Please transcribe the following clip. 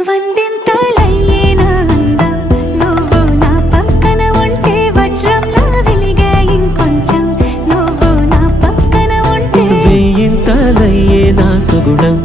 వందింతలయ్యేనా అందం నువ్వు నా పక్కన ఉంటే వజ్రంలా వెలిగే ఇంకొంచెం నువ్వు నా పక్కన ఉంటే వేయింతలయ్యేనా సుగుణం